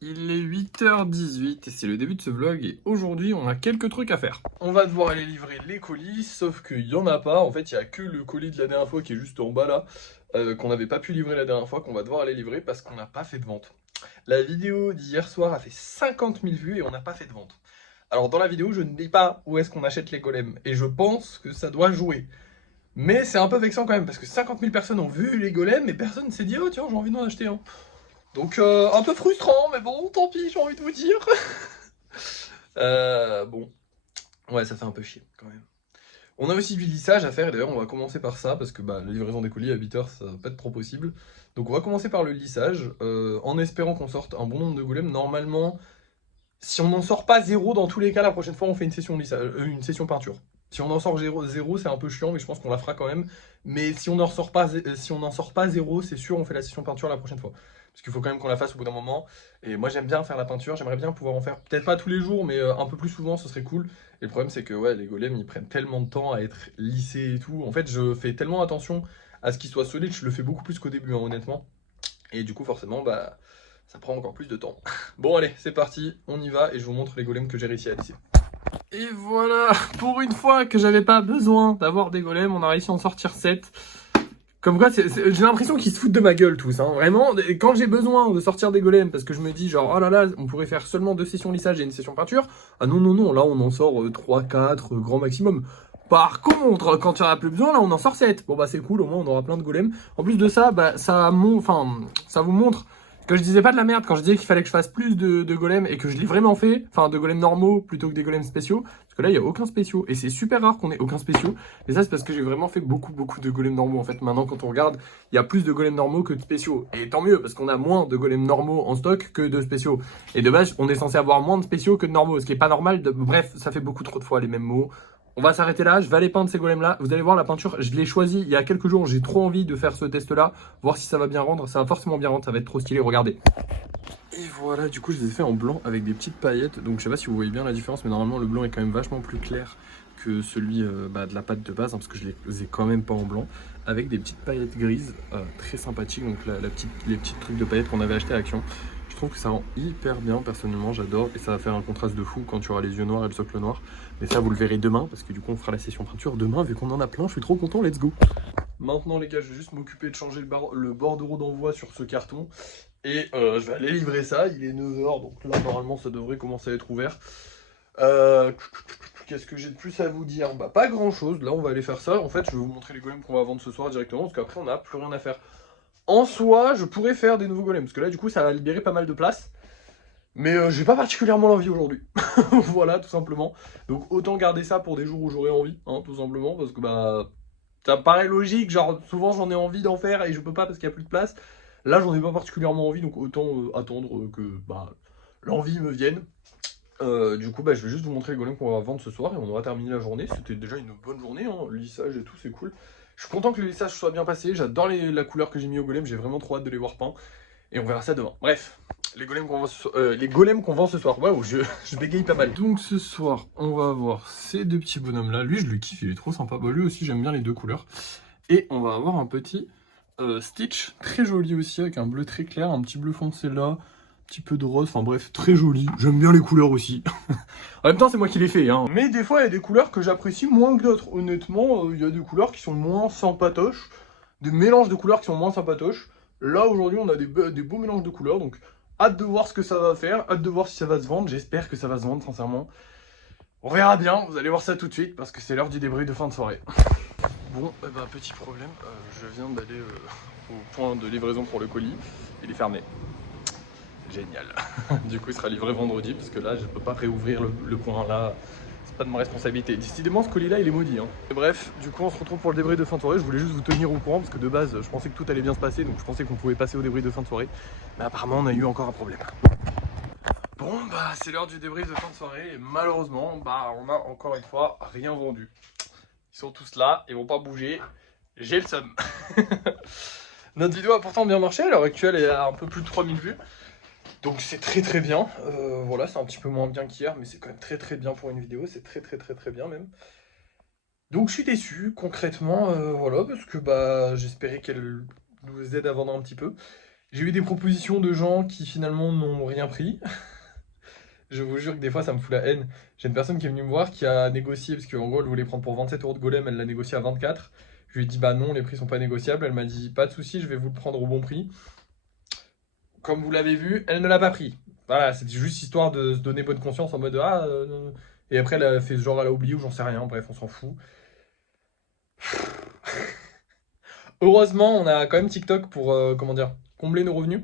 Il est 8h18 et c'est le début de ce vlog et aujourd'hui on a quelques trucs à faire. On va devoir aller livrer les colis, sauf qu'il n'y en a pas. En fait, il n'y a que le colis de la dernière fois qui est juste en bas là, qu'on n'avait pas pu livrer la dernière fois, qu'on va devoir aller livrer parce qu'on n'a pas fait de vente. La vidéo d'hier soir a fait 50 000 vues et on n'a pas fait de vente. Alors dans la vidéo, je ne dis pas où est-ce qu'on achète les golems et je pense que ça doit jouer. Mais c'est un peu vexant quand même parce que 50 000 personnes ont vu les golems et personne ne s'est dit oh tiens j'ai envie d'en acheter un. Donc un peu frustrant, mais bon, tant pis, j'ai envie de vous dire. Bon, ouais, ça fait un peu chier quand même. On a aussi du lissage à faire, et d'ailleurs on va commencer par ça, parce que bah, la livraison des colis à 8h, ça va pas être trop possible. Donc on va commencer par le lissage, en espérant qu'on sorte un bon nombre de golems. Normalement, si on n'en sort pas zéro, dans tous les cas, la prochaine fois on fait une session lissage, une session peinture. Si on en sort zéro, c'est un peu chiant, mais je pense qu'on la fera quand même. Mais si on n'en sort pas, si on n'en sort pas zéro, c'est sûr, on fait la session peinture la prochaine fois. Parce qu'il faut quand même qu'on la fasse au bout d'un moment. Et moi, j'aime bien faire la peinture. J'aimerais bien pouvoir en faire, peut-être pas tous les jours, mais un peu plus souvent, ce serait cool. Et le problème, c'est que ouais, les golems, ils prennent tellement de temps à être lissés et tout. En fait, je fais tellement attention à ce qu'ils soient solides. Je le fais beaucoup plus qu'au début, hein, honnêtement. Et du coup, forcément, bah, ça prend encore plus de temps. Bon, allez, c'est parti. On y va et je vous montre les golems que j'ai réussi à lisser. Et voilà, pour une fois que j'avais pas besoin d'avoir des golems, on a réussi à en sortir 7. Comme quoi, j'ai l'impression qu'ils se foutent de ma gueule tous, hein. Vraiment, quand j'ai besoin de sortir des golems, parce que je me dis genre, oh là là, on pourrait faire seulement 2 sessions lissage et une session peinture. Ah non, non, non, là on en sort 3, 4, grand maximum. Par contre, quand il n'y en a plus besoin, là on en sort 7. Bon bah c'est cool, au moins on aura plein de golems. En plus de ça, bah ça vous montre que je disais pas de la merde quand je disais qu'il fallait que je fasse plus de golems et que je l'ai vraiment fait. Enfin, de golems normaux plutôt que des golems spéciaux. Parce que là, il n'y a aucun spéciaux. Et c'est super rare qu'on ait aucun spéciaux. Et ça, c'est parce que j'ai vraiment fait beaucoup de golems normaux. En fait, maintenant, quand on regarde, il y a plus de golems normaux que de spéciaux. Et tant mieux, parce qu'on a moins de golems normaux en stock que de spéciaux. Et de base, on est censé avoir moins de spéciaux que de normaux. Ce qui est pas normal. Bref, ça fait beaucoup trop de fois les mêmes mots. On va s'arrêter là, je vais aller peindre ces golems-là. Vous allez voir, la peinture, je l'ai choisie il y a quelques jours. J'ai trop envie de faire ce test-là, voir si ça va bien rendre. Ça va forcément bien rendre, ça va être trop stylé, regardez. Et voilà, du coup, je les ai fait en blanc avec des petites paillettes. Donc, je sais pas si vous voyez bien la différence, mais normalement, le blanc est quand même vachement plus clair que celui de la pâte de base, hein, parce que je les ai quand même pas en blanc, avec des petites paillettes grises, très sympathiques. Donc, les petits trucs de paillettes qu'on avait acheté à Action. Je trouve que ça rend hyper bien, personnellement, j'adore. Et ça va faire un contraste de fou quand tu auras les yeux noirs et le socle noir. Mais ça, vous le verrez demain, parce que du coup, on fera la session peinture demain, vu qu'on en a plein. Je suis trop content, let's go! Maintenant, les gars, je vais juste m'occuper de changer le bordereau d'envoi sur ce carton. Et je vais aller livrer ça, il est 9h, donc là normalement ça devrait commencer à être ouvert. Euh, Qu'est-ce que j'ai de plus à vous dire? Bah pas grand chose, là on va aller faire ça. En fait je vais vous montrer les golems qu'on va vendre ce soir directement, parce qu'après on n'a plus rien à faire. En soi, je pourrais faire des nouveaux golems, parce que là du coup ça va libérer pas mal de place. Mais j'ai pas particulièrement l'envie aujourd'hui. Voilà, tout simplement. Donc autant garder ça pour des jours où j'aurai envie, hein, tout simplement, parce que bah ça me paraît logique, genre souvent j'en ai envie d'en faire et je peux pas parce qu'il y a plus de place. Là j'en ai pas particulièrement envie, donc autant attendre que bah, l'envie me vienne. Du coup bah, je vais juste vous montrer les golems qu'on va vendre ce soir et on aura terminé la journée. C'était déjà une bonne journée, hein, le lissage et tout, c'est cool. Je suis content que le lissage soit bien passé, j'adore la couleur que j'ai mis au golem, j'ai vraiment trop hâte de les voir peints. Et on verra ça demain. Bref, les golems qu'on vend ce soir. Waouh, je bégaye pas mal. Donc ce soir, on va avoir ces deux petits bonhommes là. Lui, je le kiffe, il est trop sympa. Bah, lui aussi, j'aime bien les deux couleurs. Et on va avoir un petit Stitch, très joli aussi, avec un bleu très clair, un petit bleu foncé là, un petit peu de rose. Enfin bref, très joli. J'aime bien les couleurs aussi. En même temps, c'est moi qui les fais, hein. Mais des fois, il y a des couleurs que j'apprécie moins que d'autres. Honnêtement, il y a des couleurs qui sont moins sympatoches. Des mélanges de couleurs qui sont moins sympatoches. Là, aujourd'hui, on a des beaux mélanges de couleurs, donc hâte de voir ce que ça va faire, hâte de voir si ça va se vendre, j'espère que ça va se vendre, sincèrement. On verra bien, vous allez voir ça tout de suite, parce que c'est l'heure du débrief de fin de soirée. Bon, petit problème, je viens d'aller au point de livraison pour le colis, il est fermé. Génial. Du coup, il sera livré vendredi, parce que là, je peux pas réouvrir le point là. C'est pas de ma responsabilité. Décidément, ce colis-là, il est maudit, hein. Et bref, du coup, on se retrouve pour le débrief de fin de soirée. Je voulais juste vous tenir au courant, parce que de base, je pensais que tout allait bien se passer, donc je pensais qu'on pouvait passer au débrief de fin de soirée. Mais apparemment, on a eu encore un problème. Bon, bah, c'est l'heure du débrief de fin de soirée, et malheureusement, bah, on a encore une fois rien vendu. Ils sont tous là, ils vont pas bouger. J'ai le seum. Notre vidéo a pourtant bien marché, à l'heure actuelle, elle a un peu plus de 3000 vues. Donc c'est très bien, voilà, c'est un petit peu moins bien qu'hier, mais c'est quand même très bien pour une vidéo, c'est très bien même. Donc je suis déçu, concrètement, voilà, parce que bah j'espérais qu'elle nous aide à vendre un petit peu. J'ai eu des propositions de gens qui finalement n'ont rien pris. Je vous jure que des fois ça me fout la haine. J'ai une personne qui est venue me voir qui a négocié, parce qu'en gros elle voulait prendre pour 27 euros de golem, elle l'a négocié à 24. Je lui ai dit bah non, les prix sont pas négociables. Elle m'a dit pas de souci, je vais vous le prendre au bon prix. Comme vous l'avez vu, elle ne l'a pas pris. Voilà, c'était juste histoire de se donner bonne conscience en mode ah. Et après elle a fait genre elle a oublié ou j'en sais rien, bref, on s'en fout. Heureusement, on a quand même TikTok pour comment dire combler nos revenus.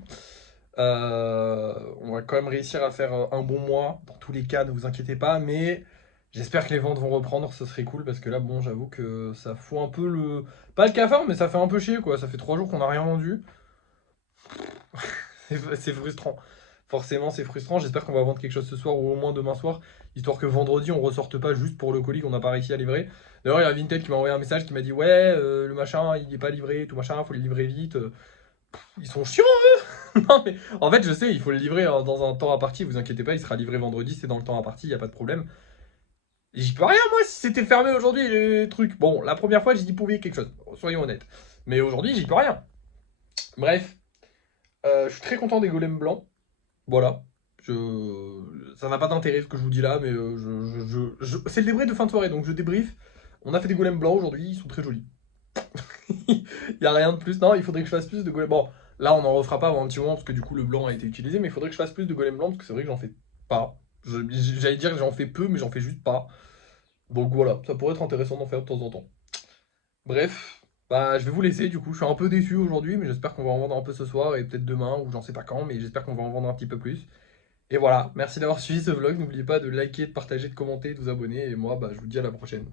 On va quand même réussir à faire un bon mois. Dans tous les cas, ne vous inquiétez pas, mais j'espère que les ventes vont reprendre, ce serait cool parce que là, bon, j'avoue que ça fout un peu le. Pas le cafard, mais ça fait un peu chier quoi. Ça fait 3 jours qu'on n'a rien vendu. C'est frustrant. Forcément, c'est frustrant. J'espère qu'on va vendre quelque chose ce soir ou au moins demain soir, histoire que vendredi on ressorte pas juste pour le colis qu'on n'a pas réussi à livrer. D'ailleurs, il y a Vinted qui m'a envoyé un message qui m'a dit ouais, le machin il est pas livré, tout machin, faut le livrer vite. Ils sont chiants. Non, mais en fait, je sais, il faut le livrer dans un temps imparti, vous inquiétez pas, il sera livré vendredi, c'est dans le temps imparti, il n'y a pas de problème. Et j'y peux rien, moi, si c'était fermé aujourd'hui, les trucs. Bon, la première fois, j'ai dit pouvez quelque chose, soyons honnêtes. Mais aujourd'hui, j'y peux rien. Bref, je suis très content des golems blancs. Voilà. Ça n'a pas d'intérêt ce que je vous dis là, mais c'est le débrief de fin de soirée, donc je débrief. On a fait des golems blancs aujourd'hui, ils sont très jolis. Il n'y a rien de plus. Non, il faudrait que je fasse plus de golems. Bon, là, on n'en refera pas avant un petit moment parce que du coup, le blanc a été utilisé. Mais il faudrait que je fasse plus de golems blancs parce que c'est vrai que j'en fais pas. J'allais dire que j'en fais peu, mais j'en fais juste pas. Donc voilà, ça pourrait être intéressant d'en faire de temps en temps. Bref, bah, je vais vous laisser du coup. Je suis un peu déçu aujourd'hui, mais j'espère qu'on va en vendre un peu ce soir et peut-être demain ou j'en sais pas quand, mais j'espère qu'on va en vendre un petit peu plus. Et voilà, merci d'avoir suivi ce vlog. N'oubliez pas de liker, de partager, de commenter, de vous abonner. Et moi, bah, je vous dis à la prochaine.